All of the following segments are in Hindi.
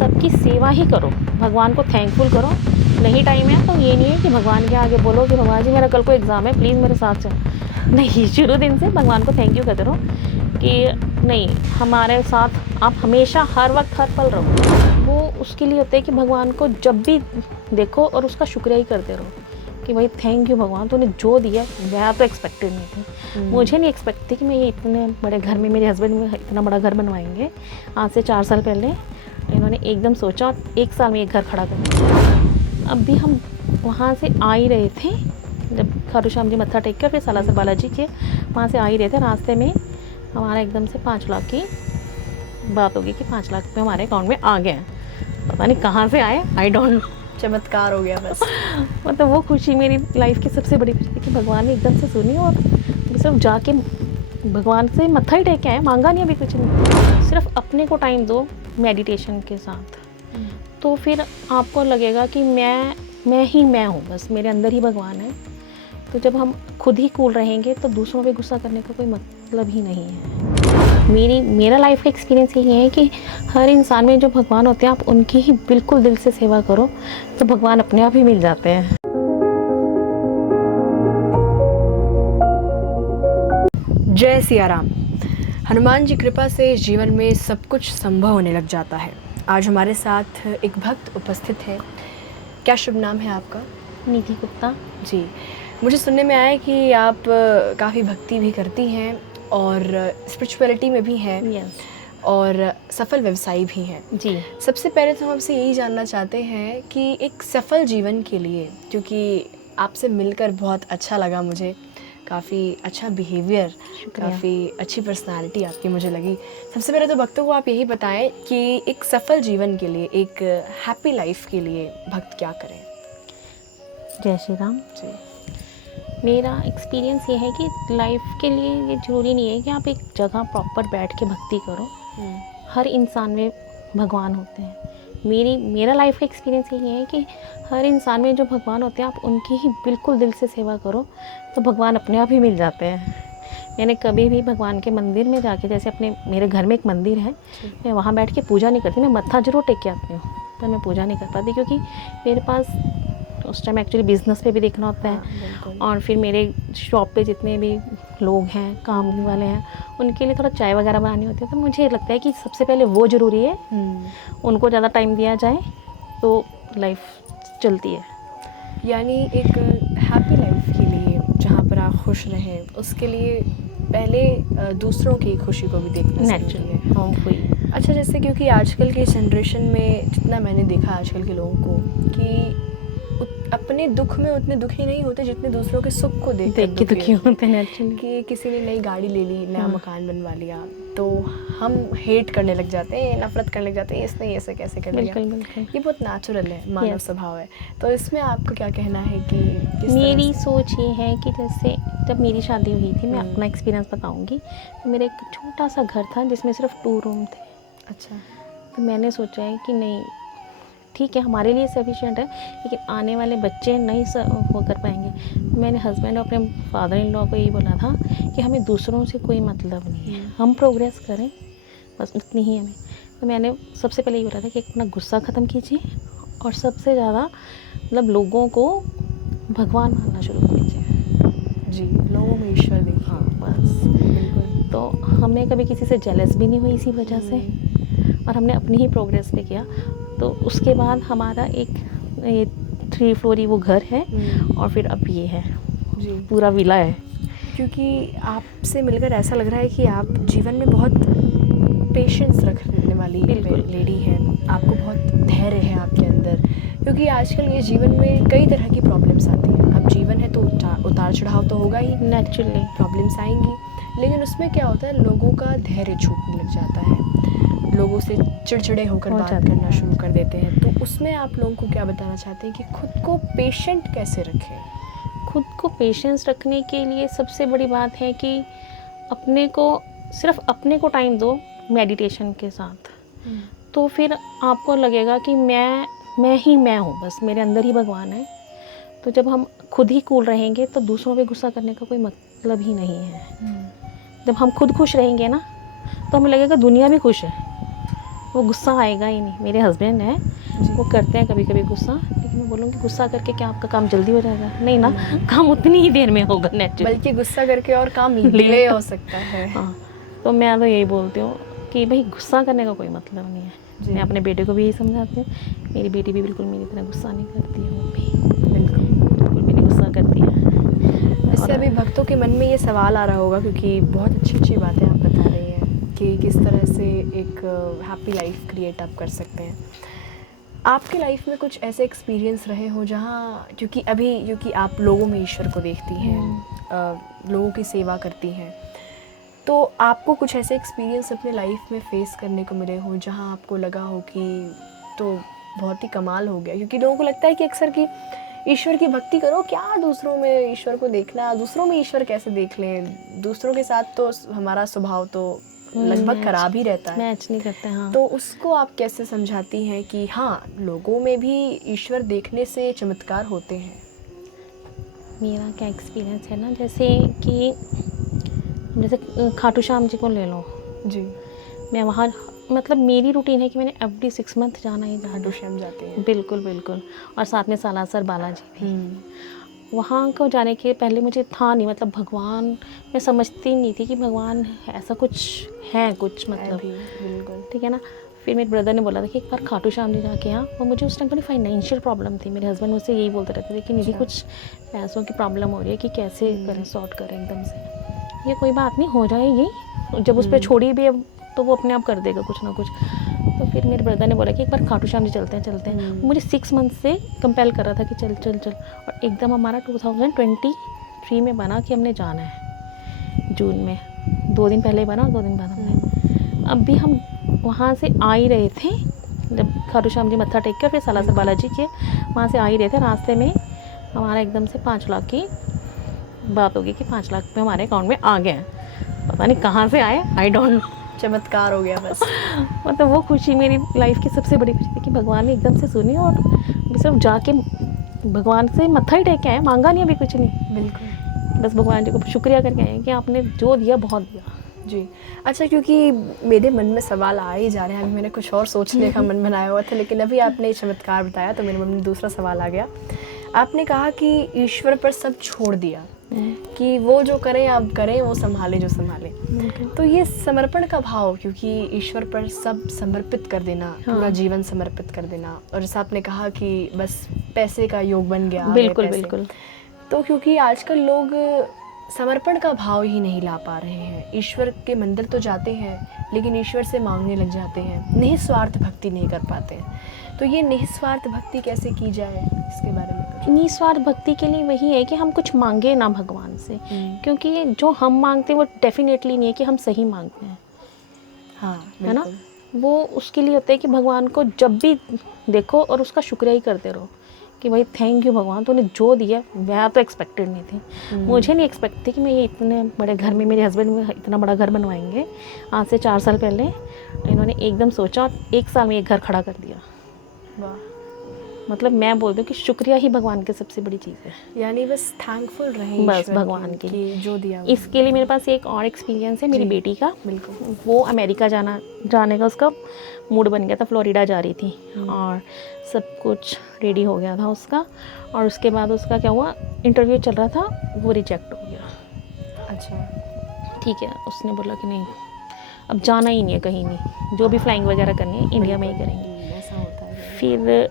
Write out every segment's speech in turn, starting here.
सबकी सेवा ही करो, भगवान को थैंकफुल करो। नहीं टाइम है तो ये नहीं है कि भगवान के आगे बोलो कि भगवान जी मेरा कल को एग्ज़ाम है, प्लीज़ मेरे साथ चलो। नहीं, शुरू दिन से भगवान को थैंक यू कहते रहो कि नहीं, हमारे साथ आप हमेशा हर वक्त हर पल रहो। वो उसके लिए होता है कि भगवान को जब भी देखो और उसका शुक्रिया ही करते रहो कि भाई थैंक यू भगवान, तूने जो दिया मैं तो एक्सपेक्टेड नहीं थी। मुझे नहीं एक्सपेक्ट थी कि मैं ये इतने बड़े घर में, मेरे हस्बैंड में इतना बड़ा घर बनवाएंगे। आज से 4 साल पहले इन्होंने एकदम सोचा और 1 साल में एक घर खड़ा कर दिया। अब भी हम वहाँ से आ ही रहे थे, जब खाटू श्याम जी मत्था टेक कर फिर सालासर बालाजी के वहाँ से आ ही रहे थे, रास्ते में हमारा एकदम से 5 लाख की बात होगी कि 5 लाख रुपये हमारे अकाउंट में आ गए हैं। पता नहीं कहाँ से आए, आई डोंट नो, चमत्कार हो गया बस। मतलब वो खुशी मेरी लाइफ की सबसे बड़ी खुशी थी कि भगवान ने एकदम से सुनी और सिर्फ जाके भगवान से मत्था ही टेक के आए, मांगा नहीं अभी कुछ नहीं। सिर्फ अपने को टाइम दो मेडिटेशन के साथ, तो फिर आपको लगेगा कि मैं ही मैं हूँ, बस मेरे अंदर ही भगवान है। तो जब हम खुद ही कूल रहेंगे तो दूसरों पे गुस्सा करने का कोई मतलब ही नहीं है। मेरा लाइफ का एक्सपीरियंस यही है कि हर इंसान में जो भगवान होते हैं आप उनकी ही बिल्कुल दिल से सेवा करो तो भगवान अपने आप ही मिल जाते हैं। जय सिया राम। हनुमान जी कृपा से जीवन में सब कुछ संभव होने लग जाता है। आज हमारे साथ एक भक्त उपस्थित है। क्या शुभ नाम है आपका? निधि गुप्ता जी। मुझे सुनने में आया कि आप काफ़ी भक्ति भी करती हैं और स्पिरिचुअलिटी में भी हैं। यस। और सफल व्यवसायी भी हैं जी। सबसे पहले तो हम आपसे यही जानना चाहते हैं कि एक सफल जीवन के लिए, क्योंकि आपसे मिलकर बहुत अच्छा लगा मुझे, काफ़ी अच्छा बिहेवियर, काफ़ी अच्छी पर्सनालिटी आपकी मुझे लगी। सबसे पहले तो भक्तों को आप यही बताएं कि एक सफल जीवन के लिए, एक हैप्पी लाइफ के लिए भक्त क्या करें? जय श्री राम जी। मेरा एक्सपीरियंस ये है कि लाइफ के लिए ये ज़रूरी नहीं है कि आप एक जगह प्रॉपर बैठ के भक्ति करो। हर इंसान में भगवान होते हैं। मेरा लाइफ का एक्सपीरियंस यही है कि हर इंसान में जो भगवान होते हैं आप उनकी ही बिल्कुल दिल से सेवा करो तो भगवान अपने आप ही मिल जाते हैं। मैंने कभी भी भगवान के मंदिर में जाके, जैसे मेरे घर में एक मंदिर है, मैं वहाँ बैठ के पूजा नहीं करती। मैं मत्था जरूर टेक के आती हूँ पर मैं पूजा नहीं कर पाती क्योंकि मेरे पास उस टाइम एक्चुअली बिज़नेस पे भी देखना होता है और फिर मेरे शॉप पे जितने भी लोग हैं, काम वाले हैं, उनके लिए थोड़ा चाय वगैरह बनानी होती है। तो मुझे लगता है कि सबसे पहले वो ज़रूरी है, उनको ज़्यादा टाइम दिया जाए तो लाइफ चलती है। यानी एक हैप्पी लाइफ के लिए जहाँ पर आप खुश रहें, उसके लिए पहले दूसरों की खुशी को भी देखना ज़रूरी है। हम कोई अच्छा, जैसे क्योंकि आजकल की जनरेशन में जितना मैंने देखा आजकल के लोगों को कि अपने दुख में उतने दुखी नहीं होते जितने दूसरों के सुख को देख के दुखी होते हैं एक्चुअली। कि किसी ने नई गाड़ी ले ली, नया मकान बनवा लिया, तो हम हेट करने लग जाते हैं, नफरत करने लग जाते हैं, इसने ऐसे कैसे कर लिया। बिल्कुल। ये बहुत नेचुरल है, मानव स्वभाव है। तो इसमें आपका क्या कहना है कि मेरी सोच ये है कि जैसे जब मेरी शादी हुई थी, मैं अपना एक्सपीरियंस बताऊंगी। तो मेरा एक छोटा सा घर था जिसमें सिर्फ 2 रूम थे। अच्छा। तो मैंने सोचा है कि नहीं, ठीक है हमारे लिए सफिशिएंट है, लेकिन आने वाले बच्चे नहीं वो कर पाएंगे। मैंने हस्बैंड और अपने फादर इन लॉ को यही बोला था कि हमें दूसरों से कोई मतलब नहीं है, हम प्रोग्रेस करें बस, उतनी ही हमें। तो मैंने सबसे पहले ये बोला था कि अपना गुस्सा ख़त्म कीजिए और सबसे ज़्यादा मतलब लोगों को भगवान मानना शुरू कीजिए। जी, लोगों में ईश्वर देखिए। हाँ बस, बिल्कुल। तो हमें कभी किसी से जेलस भी नहीं हुई इसी वजह से, और हमने अपनी ही प्रोग्रेस पे किया। तो उसके बाद हमारा एक 3 फ्लोर ही वो घर है और फिर अब ये है जी, पूरा विला है। क्योंकि आपसे मिलकर ऐसा लग रहा है कि आप जीवन में बहुत पेशेंस रखने वाली लेडी हैं। आपको बहुत धैर्य है आपके अंदर, क्योंकि आजकल ये जीवन में कई तरह की प्रॉब्लम्स आती हैं। अब जीवन है तो उतार चढ़ाव तो होगा ही, नेचुरली प्रॉब्लम्स आएंगी, लेकिन उसमें क्या होता है, लोगों का धैर्य छूटने लग जाता है, लोगों से चिड़चिड़े होकर बात करना शुरू कर देते हैं। तो उसमें आप लोगों को क्या बताना चाहते हैं कि खुद को पेशेंट कैसे रखें? खुद को पेशेंस रखने के लिए सबसे बड़ी बात है कि सिर्फ अपने को टाइम दो मेडिटेशन के साथ, तो फिर आपको लगेगा कि मैं ही मैं हूँ, बस मेरे अंदर ही भगवान है। तो जब हम खुद ही कूल रहेंगे तो दूसरों पे गुस्सा करने का कोई मतलब ही नहीं है। जब हम खुद खुश रहेंगे ना तो हमें लगेगा दुनिया भी खुश है। वो गुस्सा आएगा ही नहीं। मेरे हस्बैंड हैं, जी। वो करते हैं कभी कभी गुस्सा, लेकिन मैं बोलूँगी गुस्सा करके क्या आपका काम जल्दी हो जाएगा? नहीं ना, काम उतनी ही देर में होगा नेचुरली। बल्कि गुस्सा करके और काम डिले हो सकता है। हाँ, तो मैं तो यही बोलती हूँ कि भाई गुस्सा करने का कोई मतलब नहीं है। जी। मैं अपने बेटे को भी यही समझाती हूँ, मेरी बेटी भी बिल्कुल मेरी तरह गुस्सा नहीं करती है, वो भी बिल्कुल। बिल्कुल भी नहीं गुस्सा करती है। इससे अभी भक्तों के मन में ये सवाल आ रहा होगा, क्योंकि बहुत अच्छी अच्छी बातें आप बता रही हैं कि किस तरह से एक हैप्पी लाइफ क्रिएट आप कर सकते हैं। आपके लाइफ में कुछ ऐसे एक्सपीरियंस रहे हो जहाँ, क्योंकि आप लोगों में ईश्वर को देखती हैं, लोगों की सेवा करती हैं, तो आपको कुछ ऐसे एक्सपीरियंस अपने लाइफ में फेस करने को मिले हो जहाँ आपको लगा हो कि तो बहुत ही कमाल हो गया? क्योंकि लोगों को लगता है कि अक्सर कि ईश्वर की भक्ति करो, क्या दूसरों में ईश्वर को देखना, दूसरों में ईश्वर कैसे देख लें, दूसरों के साथ तो हमारा स्वभाव तो लगभग खराब ही रहता है, मैच नहीं करते। हाँ, तो उसको आप कैसे समझाती हैं कि हाँ, लोगों में भी ईश्वर देखने से चमत्कार होते हैं? मेरा क्या एक्सपीरियंस है ना, जैसे खाटू श्याम जी को ले लो। जी। मैं वहाँ, मतलब मेरी रूटीन है कि मैंने एवरी 6 मंथ जाना ही जाना। खाटू श्याम जाते हैं? बिल्कुल बिल्कुल। और साथ में सालासर बालाजी भी। वहाँ को जाने के पहले मुझे था नहीं, मतलब भगवान मैं समझती नहीं थी कि भगवान ऐसा कुछ है, कुछ मतलब। बिल्कुल। ठीक है ना। फिर मेरे ब्रदर ने बोला था कि एक बार खाटू श्याम जी जाके यहाँ, और मुझे उस टाइम थोड़ी फाइनेंशियल प्रॉब्लम थी। मेरे हस्बैंड मुझसे यही बोलते रहते थे कि निधि कुछ पैसों की प्रॉब्लम हो रही है, कि कैसे करें, सॉर्ट करें एकदम से। ये कोई बात नहीं, हो जाएगी, जब उस पर छोड़ी भी है तो वो अपने आप कर देगा कुछ ना कुछ। तो फिर मेरे ब्रदर ने बोला कि एक बार खाटू श्याम जी चलते हैं। मुझे 6 मंथ से कंपेल कर रहा था कि चल चल चल, और एकदम हमारा 2023 में बना कि हमने जाना है जून में। 2 दिन पहले बना और 2 दिन बाद हमने। अब भी हम वहाँ से आ ही रहे थे, जब खाटू श्याम जी मत्था टेक के फिर सालासर बालाजी के वहाँ से आ ही रहे थे, रास्ते में हमारा एकदम से 5 लाख की बात होगी कि 5 लाख पे हमारे अकाउंट में आ गए हैं। पता नहीं कहाँ से आए, आई डोंट नो, चमत्कार हो गया बस। मतलब वो खुशी मेरी लाइफ की सबसे बड़ी खुशी थी कि भगवान ने एकदम से सुनी, और सिर्फ जाके भगवान से मत्था ही टेक के आए, मांगा नहीं अभी कुछ नहीं। बिल्कुल। बस भगवान जी को शुक्रिया करके आए कि आपने जो दिया बहुत दिया। जी। अच्छा, क्योंकि मेरे मन में सवाल आ ही जा रहे हैं, अभी मैंने कुछ और सोचने का मन बनाया हुआ था, लेकिन अभी आपने चमत्कार बताया तो मेरे मन में दूसरा सवाल आ गया। आपने कहा कि ईश्वर पर सब छोड़ दिया, कि वो जो करें आप करें, वो संभाले जो संभाले। तो ये समर्पण का भाव, क्योंकि ईश्वर पर सब समर्पित कर देना, पूरा जीवन समर्पित कर देना, और जैसा आपने कहा कि बस पैसे का योग बन गया, बिल्कुल बिल्कुल। तो क्योंकि आजकल लोग समर्पण का भाव ही नहीं ला पा रहे हैं, ईश्वर के मंदिर तो जाते हैं लेकिन ईश्वर से मांगने लग जाते हैं, निस्वार्थ भक्ति नहीं कर पाते हैं। तो ये निस्वार्थ भक्ति कैसे की जाए, इसके बारे में कुछ? निस्वार्थ भक्ति के लिए वही है कि हम कुछ मांगे ना भगवान से, क्योंकि जो हम मांगते हैं वो डेफिनेटली नहीं है कि हम सही मांगते हैं। हाँ, है ना। वो उसके लिए होता है कि भगवान को जब भी देखो और उसका शुक्रिया ही करते रहो कि भाई थैंक यू भगवान, तूने जो दिया मैं तो एक्सपेक्टेड नहीं थी। मुझे नहीं एक्सपेक्ट थी कि मैं ये इतने बड़े घर में, मेरे हस्बैंड में इतना बड़ा घर बनवाएंगे। आज से 4 साल पहले इन्होंने एकदम सोचा और 1 साल में एक घर खड़ा कर दिया। वाह। मतलब मैं बोलती हूँ कि शुक्रिया ही भगवान की सबसे बड़ी चीज़ है। यानी बस थैंकफुल रहें बस ईश्वर भगवान की कि जो दिया। इसके लिए मेरे पास एक और एक्सपीरियंस है मेरी बेटी का। बिल्कुल। वो अमेरिका जाने का उसका मूड बन गया था, फ्लोरिडा जा रही थी और सब कुछ रेडी हो गया था उसका, और उसके बाद उसका क्या हुआ, इंटरव्यू चल रहा था, वो रिजेक्ट हो गया। अच्छा। ठीक है, उसने बोला कि नहीं अब जाना ही नहीं है कहीं नहीं, जो भी फ्लाइंग वगैरह करनी है इंडिया में ही करेंगे। ऐसा होता है। फिर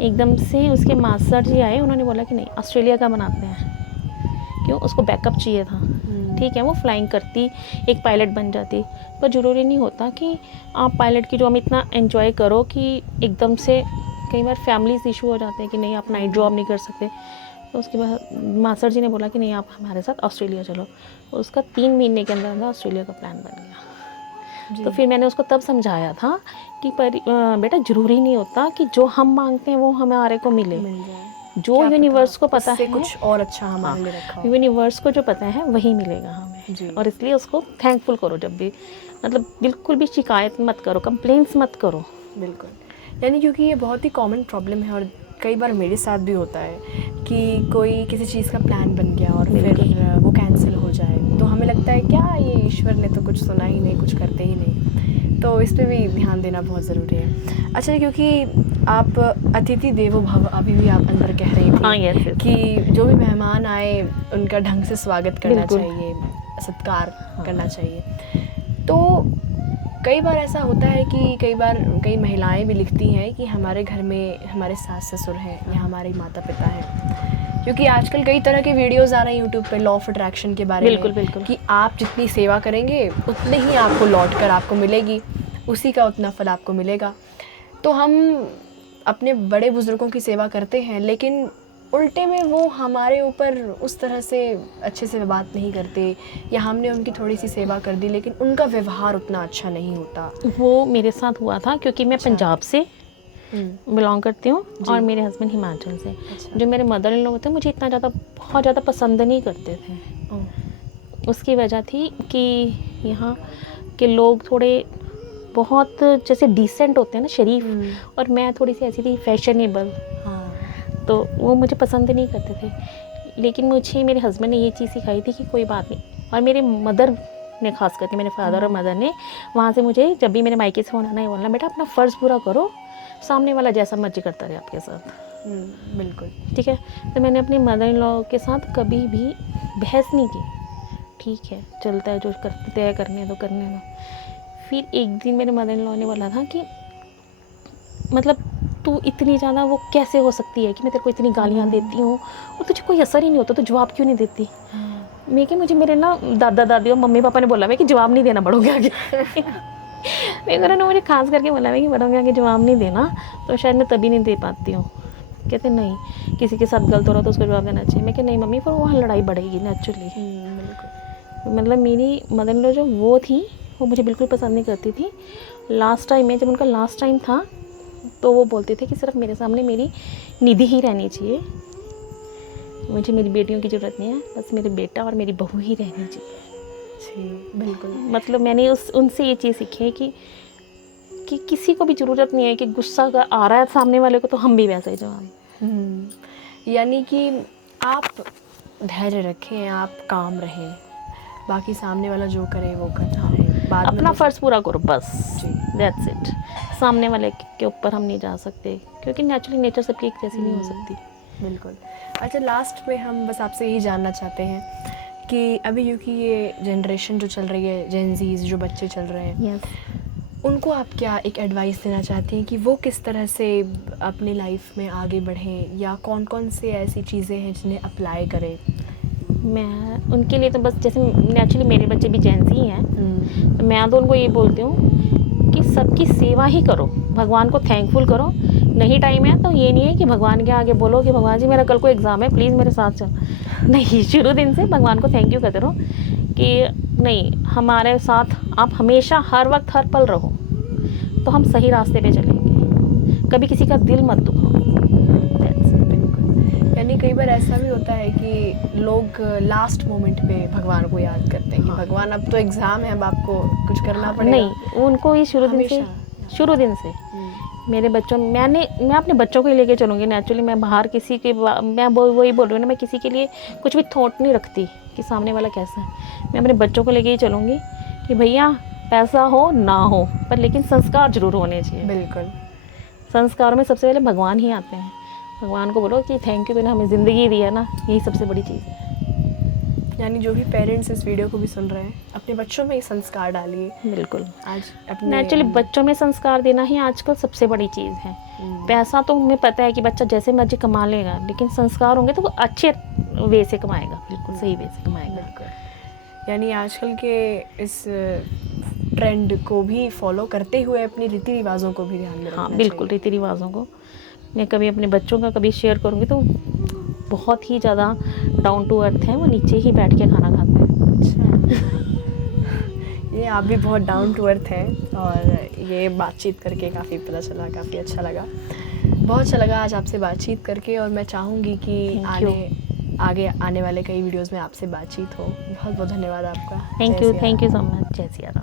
एकदम से उसके मास्टर जी आए, उन्होंने बोला कि नहीं ऑस्ट्रेलिया का बनाते हैं। क्यों, उसको बैकअप चाहिए था। ठीक है, वो फ्लाइंग करती, एक पायलट बन जाती, पर ज़रूरी नहीं होता कि आप पायलट की जो हम इतना एंजॉय करो कि एकदम से कई बार फैमिलीज इशू हो जाते हैं कि नहीं आप नाइट जॉब नहीं कर सकते। तो उसके बाद मास्टर जी ने बोला कि नहीं आप हमारे साथ ऑस्ट्रेलिया चलो। उसका 3 महीने के अंदर ऑस्ट्रेलिया का प्लान बन गया। तो फिर मैंने उसको तब समझाया था कि बेटा ज़रूरी नहीं होता कि जो हम मांगते हैं वो हमारे को मिले। जो यूनिवर्स को पता है कुछ और अच्छा हमारे लिए रखा हो। यूनिवर्स को जो पता है वही मिलेगा हमें। और इसलिए उसको थैंकफुल करो जब भी, मतलब बिल्कुल भी शिकायत मत करो, कंप्लेंट्स मत करो। बिल्कुल, यानी क्योंकि ये बहुत ही कॉमन प्रॉब्लम है, और कई बार मेरे साथ भी होता है कि कोई किसी चीज़ का प्लान बन गया और फिर वो कैंसिल हो जाए, तो हमें लगता है क्या ये ईश्वर ने तो कुछ सुना ही नहीं, कुछ करते ही नहीं। तो इस पे भी ध्यान देना बहुत ज़रूरी है। अच्छा, क्योंकि आप अतिथि देवो भव अभी भी आप अंदर कह रही थी हाँ, यस यस। कि जो भी मेहमान आए उनका ढंग से स्वागत करना बिल्कुल। चाहिए, सत्कार करना चाहिए। तो कई बार ऐसा होता है कि कई महिलाएं भी लिखती हैं कि हमारे घर में हमारे सास ससुर हैं या हमारे माता पिता हैं, क्योंकि आजकल कई तरह के वीडियोस आ रहे हैं यूट्यूब पे लॉ ऑफ अट्रैक्शन के बारे बिल्कुल में बिल्कुल। कि आप जितनी सेवा करेंगे उतने ही आपको लौट कर आपको मिलेगी, उसी का उतना फल आपको मिलेगा। तो हम अपने बड़े बुजुर्गों की सेवा करते हैं, लेकिन उल्टे में वो हमारे ऊपर उस तरह से अच्छे से बात नहीं करते, या हमने उनकी थोड़ी सी सेवा कर दी लेकिन उनका व्यवहार उतना अच्छा नहीं होता। वो मेरे साथ हुआ था क्योंकि मैं अच्छा। पंजाब से बिलोंग करती हूँ जी। और मेरे हस्बैंड हिमाचल से। अच्छा। जो मेरे मदर इन लॉ थे मुझे इतना ज़्यादा बहुत ज़्यादा पसंद नहीं करते थे। ओह। उसकी वजह थी कि यहाँ के लोग थोड़े बहुत जैसे डिसेंट होते हैं ना, शरीफ, और मैं थोड़ी सी ऐसी थी फैशनेबल, हाँ। तो वो मुझे पसंद नहीं करते थे। लेकिन मुझे मेरे हस्बैंड ने ये चीज़ सिखाई थी कि कोई बात नहीं, और मेरे मदर ने खास करके मेरे फादर और मदर ने वहाँ से मुझे जब भी मेरे मायके से फोन आना है बोलना, बेटा अपना फ़र्ज़ पूरा करो, सामने वाला जैसा मर्जी करता रहे आपके साथ। बिल्कुल। ठीक है। तो मैंने अपनी मदर इन लॉ के साथ कभी भी बहस नहीं की, ठीक है चलता है जो करते हैं करने दो करने दो। फिर एक दिन मेरे मदर इन लॉ ने बोला था कि मतलब तू इतनी ज़्यादा वो कैसे हो सकती है कि मैं तेरे को इतनी गालियाँ देती हूँ और तुझे कोई असर ही नहीं होता, तो जवाब क्यों नहीं देती। मैं कि मुझे मेरे ना दादा दादी और मम्मी पापा ने बोला है कि जवाब नहीं देना बड़ों के आगे। मेरे घर ने मुझे खास करके बोला है कि बड़ों के आगे जवाब नहीं देना, तो शायद मैं तभी नहीं दे पाती हूँ। कहते नहीं, किसी के साथ गलत हो रहा तो उसको जवाब देना चाहिए। मैं कि नहीं मम्मी, फिर वहाँ लड़ाई बढ़ेगी नेचुरली। बिल्कुल। मतलब मेरी मदर इन लॉ जो वो थी वो मुझे बिल्कुल पसंद नहीं करती थी। लास्ट टाइम में जब उनका लास्ट टाइम था तो वो बोलते थे कि सिर्फ मेरे सामने मेरी निधि ही रहनी चाहिए, मुझे मेरी बेटियों की ज़रूरत नहीं है, बस मेरे बेटा और मेरी बहू ही रहनी चाहिए। जी बिल्कुल। मतलब मैंने उनसे ये चीज़ सीखी है कि किसी को भी ज़रूरत नहीं है कि गुस्सा आ रहा है सामने वाले को तो हम भी वैसा ही जवाब। यानी कि आप धैर्य रखें, आप काम रहें, बाकी सामने वाला जो करे वो करना है, बाद में अपना तो- फ़र्ज़ पूरा करो बस, जी। That's it. सामने वाले के ऊपर हम नहीं जा सकते क्योंकि नेचुरली नेचर सबकी एक जैसी नहीं हो सकती। बिल्कुल। अच्छा, लास्ट में हम बस आपसे यही जानना चाहते हैं कि अभी क्योंकि ये जनरेशन जो चल रही है, जेन ज़ीज़ जो बच्चे चल रहे हैं, यस। उनको आप क्या एक एडवाइस देना चाहती हैं कि वो किस तरह से अपनी लाइफ में आगे बढ़ें, या कौन कौन से ऐसी चीज़ें हैं जिन्हें अप्लाई करें? मैं उनके लिए तो बस जैसे नेचुरली मेरे बच्चे भी जेंजी हैं, तो मैं तो उनको ये बोलती हूँ कि सबकी सेवा ही करो, भगवान को थैंकफुल करो। नहीं टाइम है तो ये नहीं है कि भगवान के आगे बोलो कि भगवान जी मेरा कल को एग्ज़ाम है, प्लीज़ मेरे साथ चलो। नहीं, शुरू दिन से भगवान को थैंक यू कहते रहो कि नहीं हमारे साथ आप हमेशा हर वक्त हर पल रहो, तो हम सही रास्ते पे चलेंगे। कभी किसी का दिल मत दुखाओ। बिल्कुल। यानी कई बार ऐसा भी होता है कि लोग लास्ट मोमेंट पे भगवान को याद करते हैं कि भगवान अब तो एग्ज़ाम है, अब आपको कुछ करना पड़ेगा। नहीं, उनको ये शुरू दिन से मेरे बच्चों मैं अपने बच्चों को ही लेके चलूँगी। नेचुरली मैं बाहर किसी के मैं वही बोल रही हूँ ना, मैं किसी के लिए कुछ भी थॉट नहीं रखती कि सामने वाला कैसा है। मैं अपने बच्चों को लेके ही चलूँगी कि भैया पैसा हो ना हो पर लेकिन संस्कार जरूर होने चाहिए। बिल्कुल। संस्कारों में सबसे पहले भगवान ही आते हैं। भगवान को बोलो कि थैंक यू, मैंने हमें ज़िंदगी दी है ना, यही सबसे बड़ी चीज़ है। यानी जो भी पेरेंट्स इस वीडियो को भी सुन रहे हैं, अपने बच्चों में ये संस्कार डालिए। बिल्कुल। आज अपने नेचुरली बच्चों में संस्कार देना ही आजकल सबसे बड़ी चीज़ है। पैसा तो हमें पता है कि बच्चा जैसे मर्जी कमा लेगा, लेकिन संस्कार होंगे तो वो अच्छे वे से कमाएगा, बिल्कुल सही वे से कमाएगा। बिल्कुल। यानी आजकल के इस ट्रेंड को भी फॉलो करते हुए अपनी रीति रिवाजों को भी ध्यान में रखना हाँ बिल्कुल, रीति रिवाजों को मैं कभी अपने बच्चों का कभी शेयर करूँगी तो बहुत ही ज़्यादा डाउन टू अर्थ है, वो नीचे ही बैठ के खाना खाते हैं। अच्छा। ये आप भी बहुत डाउन टू अर्थ हैं और ये बातचीत करके काफ़ी पता चला, काफ़ी अच्छा लगा। बहुत अच्छा लगा आज आपसे बातचीत करके, और मैं चाहूँगी कि आगे आने वाले कई वीडियोस में आपसे बातचीत हो। बहुत बहुत धन्यवाद आपका। Thank you so much. जय सिया राम।